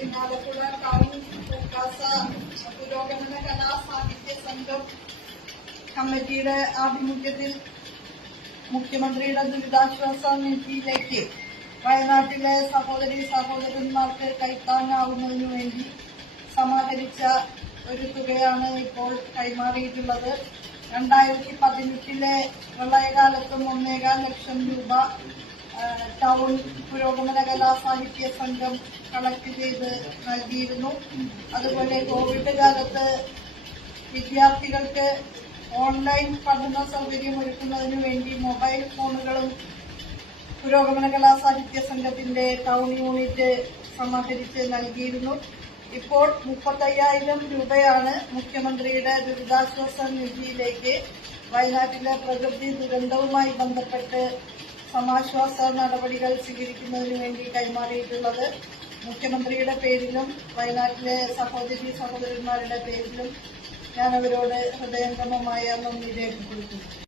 വിദ്യാഭ്യാസ പുരോഗമന കലാ സാഹിത്യ സംഘം കമ്മിറ്റിയുടെ ആഭിമുഖ്യത്തിൽ മുഖ്യമന്ത്രിയുടെ ദുരിതാശ്വാസ നിധിയിലേക്ക് വയനാട്ടിലെ സഹോദരി സഹോദരന്മാർക്ക് കൈത്താങ്ങാവുന്നതിനു വേണ്ടി സമാഹരിച്ച ഒരു തുകയാണ് ഇപ്പോൾ കൈമാറിയിട്ടുള്ളത്. രണ്ടായിരത്തി പതിനെട്ടിലെ പ്രളയകാലത്തും ഒന്നേകാൽ ലക്ഷം രൂപ ടൗൺ പുരോഗമന കലാ സാഹിത്യ സംഘം കളക്ട് ചെയ്ത് നൽകിയിരുന്നു. അതുപോലെ കോവിഡ് കാലത്ത് വിദ്യാർത്ഥികൾക്ക് ഓൺലൈൻ പഠന സൗകര്യം ഒരുക്കുന്നതിനു വേണ്ടി മൊബൈൽ ഫോണുകളും പുരോഗമന കലാ സാഹിത്യ സംഘത്തിന്റെ ടൗൺ യൂണിറ്റ് സമാഹരിച്ച് നൽകിയിരുന്നു. ഇപ്പോൾ മുപ്പത്തയ്യായിരം രൂപയാണ് മുഖ്യമന്ത്രിയുടെ ദുരിതാശ്വാസ നിധിയിലേക്ക് വയനാട്ടിലെ പ്രകൃതി ദുരന്തവുമായി ബന്ധപ്പെട്ട് സമാശ്വാസ നടപടികൾ സ്വീകരിക്കുന്നതിന് വേണ്ടി കൈമാറിയിട്ടുള്ളത്. മുഖ്യമന്ത്രിയുടെ പേരിലും വയനാട്ടിലെ സഹോദരി സഹോദരന്മാരുടെ പേരിലും ഞാൻ അവരോട് ഹൃദയംഗമമായ നന്ദി രേഖപ്പെടുത്തുന്നു.